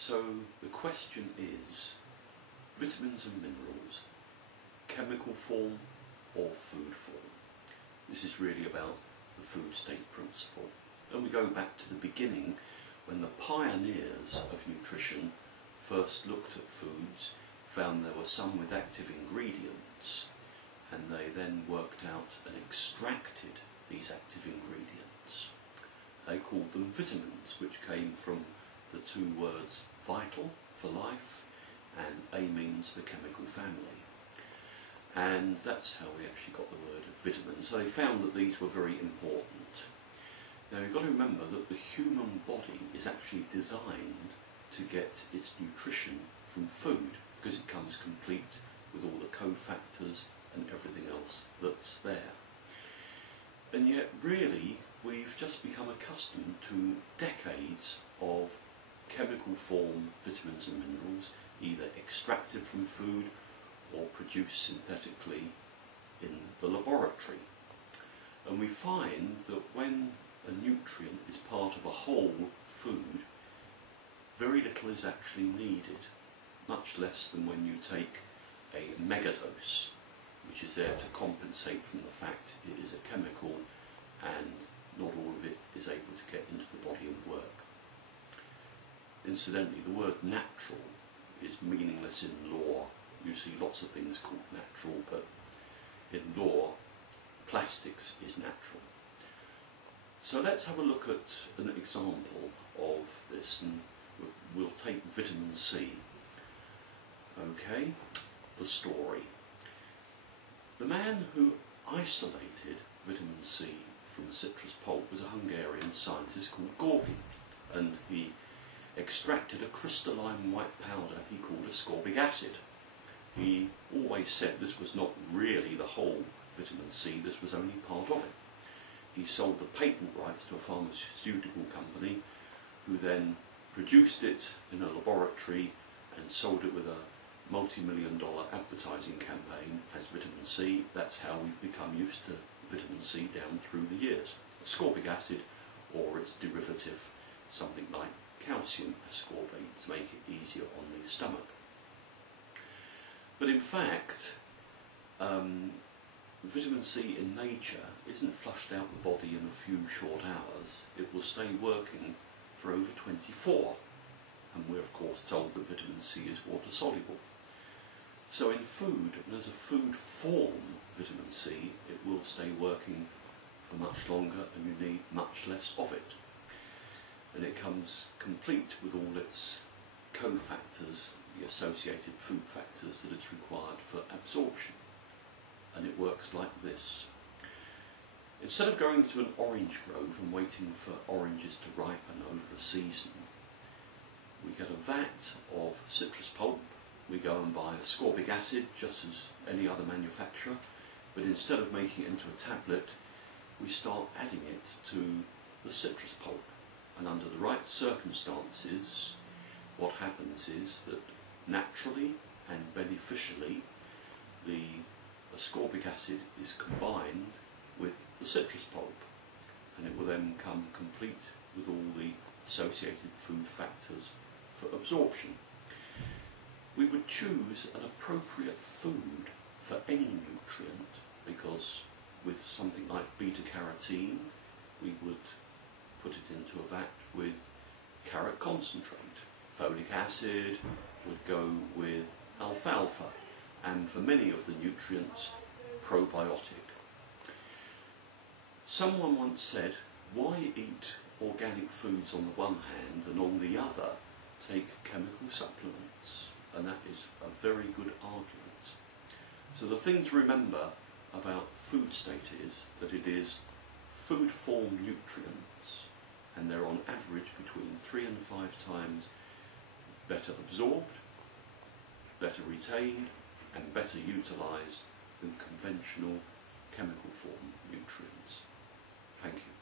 So the question is, vitamins and minerals, chemical form or food form? This is really about the food state principle. And we go back to the beginning when the pioneers of nutrition first looked at foods, found there were some with active ingredients, and they then worked out and extracted these active ingredients. They called them vitamins, which came from the two words vital, for life, and A means the chemical family. And that's how we actually got the word vitamin. So they found that these were very important. Now you've got to remember that the human body is actually designed to get its nutrition from food, because it comes complete with all the cofactors and everything else that's there. And yet really we've just become accustomed to decades of chemical form vitamins and minerals, either extracted from food or produced synthetically in the laboratory. And we find that when a nutrient is part of a whole food, very little is actually needed, much less than when you take a megadose, which is there to compensate from the fact it is a chemical and not all of it is able to get into the body and work. Incidentally, the word natural is meaningless in law. You see lots of things called natural, but in law, plastics is natural. So let's have a look at an example of this, and we'll take vitamin C. Okay, the story. The man who isolated vitamin C from citrus pulp was a Hungarian scientist called Gorky, and he extracted a crystalline white powder he called ascorbic acid. He always said this was not really the whole vitamin C, this was only part of it. He sold the patent rights to a pharmaceutical company who then produced it in a laboratory and sold it with a multi-million-dollar advertising campaign as vitamin C. That's how we've become used to vitamin C down through the years. Ascorbic acid, or its derivative, something like calcium ascorbate, to make it easier on the stomach. But in fact, vitamin C in nature isn't flushed out the body in a few short hours. It will stay working for over 24, and we're of course told that vitamin C is water soluble. So in food, and as a food form, vitamin C, it will stay working for much longer and you need much less of it. And it comes complete with all its cofactors, the associated food factors that it's required for absorption. And it works like this. Instead of going to an orange grove and waiting for oranges to ripen over a season, we get a vat of citrus pulp. We go and buy ascorbic acid, just as any other manufacturer, but instead of making it into a tablet, we start adding it to the citrus pulp. And under the right circumstances, what happens is that naturally and beneficially, the ascorbic acid is combined with the citrus pulp, and it will then come complete with all the associated food factors for absorption. We would choose an appropriate food for any nutrient, because with something like beta-carotene, we would put it into a vat with carrot concentrate. Folic acid would go with alfalfa, and for many of the nutrients, probiotic. Someone once said, why eat organic foods on the one hand and on the other take chemical supplements? And that is a very good argument. So the thing to remember about food state is that it is food form nutrients, and they're on average between 3 and 5 times better absorbed, better retained, and better utilised than conventional chemical form nutrients. Thank you.